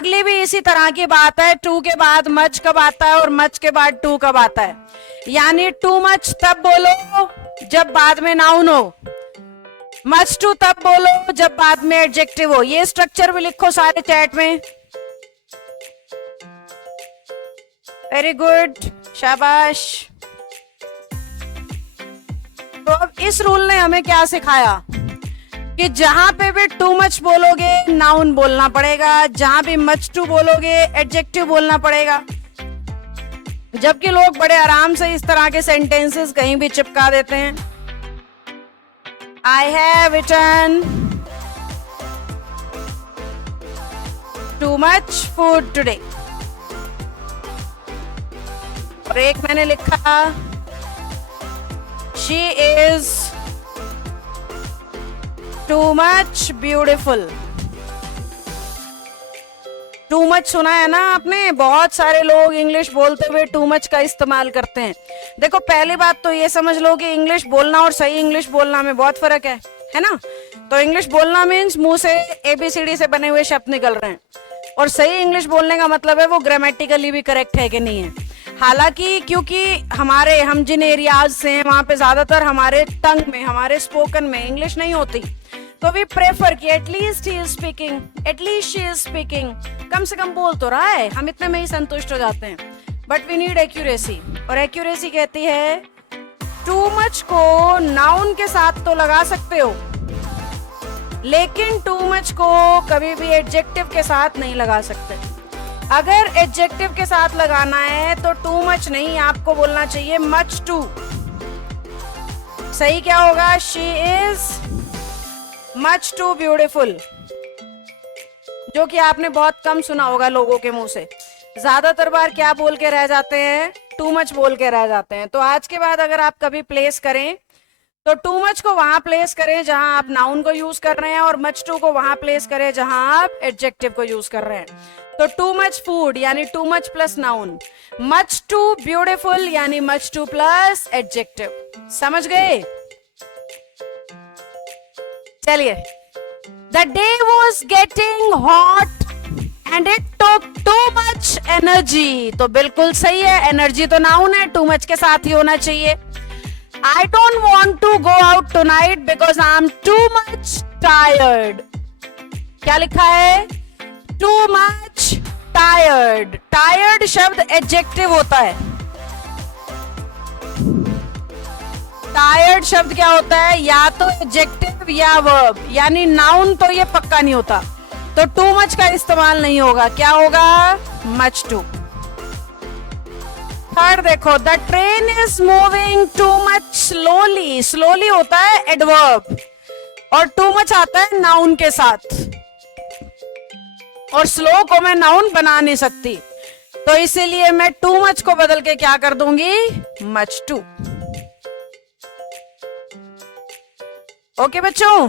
अगली भी इसी तरह की बात है, टू के बाद मच कब आता है और मच के बाद टू कब आता है। यानी टू मच तब बोलो जब बाद में नाउन हो, मच टू तब बोलो जब बाद में एडजेक्टिव हो। ये स्ट्रक्चर भी लिखो सारे चैट में। वेरी गुड, शाबाश। तो अब इस रूल ने हमें क्या सिखाया कि जहां पे भी टू मच बोलोगे नाउन बोलना पड़ेगा, जहां भी मच टू बोलोगे एडजेक्टिव बोलना पड़ेगा। जबकि लोग बड़े आराम से इस तरह के सेंटेंसेस कहीं भी चिपका देते हैं। I have eaten to much food today, और एक मैंने लिखा she is too much beautiful. Too much सुना है ना आपने, बहुत सारे लोग इंग्लिश बोलते हुए टू मच का इस्तेमाल करते हैं। देखो पहली बात तो ये समझ लो कि इंग्लिश बोलना और सही इंग्लिश बोलना में बहुत फर्क है ना। तो इंग्लिश बोलना मीन्स मुंह से ABCD से बने हुए शब्द निकल रहे हैं, और सही इंग्लिश बोलने का मतलब है वो ग्रामेटिकली भी करेक्ट है कि नहीं है। हालांकि क्योंकि हम जिन एरियाज से हैं वहां पे ज्यादातर हमारे टंग में, हमारे स्पोकन में इंग्लिश नहीं होती, तो वी प्रेफर कि at least he is speaking, at least she is speaking, कम से कम बोल तो रहा है, हम इतने में ही संतुष्ट हो जाते हैं। बट वी नीड एक्यूरेसी, और एक्यूरेसी कहती है टू मच को नाउन के साथ तो लगा सकते हो, लेकिन टू मच को कभी भी एडजेक्टिव के साथ नहीं लगा सकते। अगर एडजेक्टिव के साथ लगाना है तो टू मच नहीं, आपको बोलना चाहिए मच टू। सही क्या होगा? She is much too beautiful, जो कि आपने बहुत कम सुना होगा लोगों के मुंह से। ज्यादातर बार क्या बोल के रह जाते हैं? टू मच बोल के रह जाते हैं। तो आज के बाद अगर आप कभी प्लेस करें तो टू मच को वहां प्लेस करें जहां आप नाउन को यूज कर रहे हैं, और मच टू को वहां प्लेस करें जहां आप एडजेक्टिव को यूज कर रहे हैं। तो टू मच फूड यानी too much plus noun, much too beautiful यानी मच टू प्लस एडजेक्टिव। समझ गए? चलिए, the day was getting hot and it took too much energy. तो बिल्कुल सही है, एनर्जी तो नाउन है, टू मच के साथ ही होना चाहिए। I don't want to go out tonight because I'm too much tired. क्या लिखा है? Too much tired. Tired शब्द एडजेक्टिव होता है। Tired शब्द क्या होता है? या तो एडजेक्टिव या वर्ब, यानी नाउन तो ये पक्का नहीं होता। तो टू मच का इस्तेमाल नहीं होगा, क्या होगा? Much too. थर्ड देखो, the train is moving too much slowly. Slowly होता है एडवर्ब, और टू मच आता है नाउन के साथ, और स्लो को मैं नाउन बना नहीं सकती, तो इसीलिए मैं टू मच को बदल के क्या कर दूंगी? Much to. ओके बच्चों।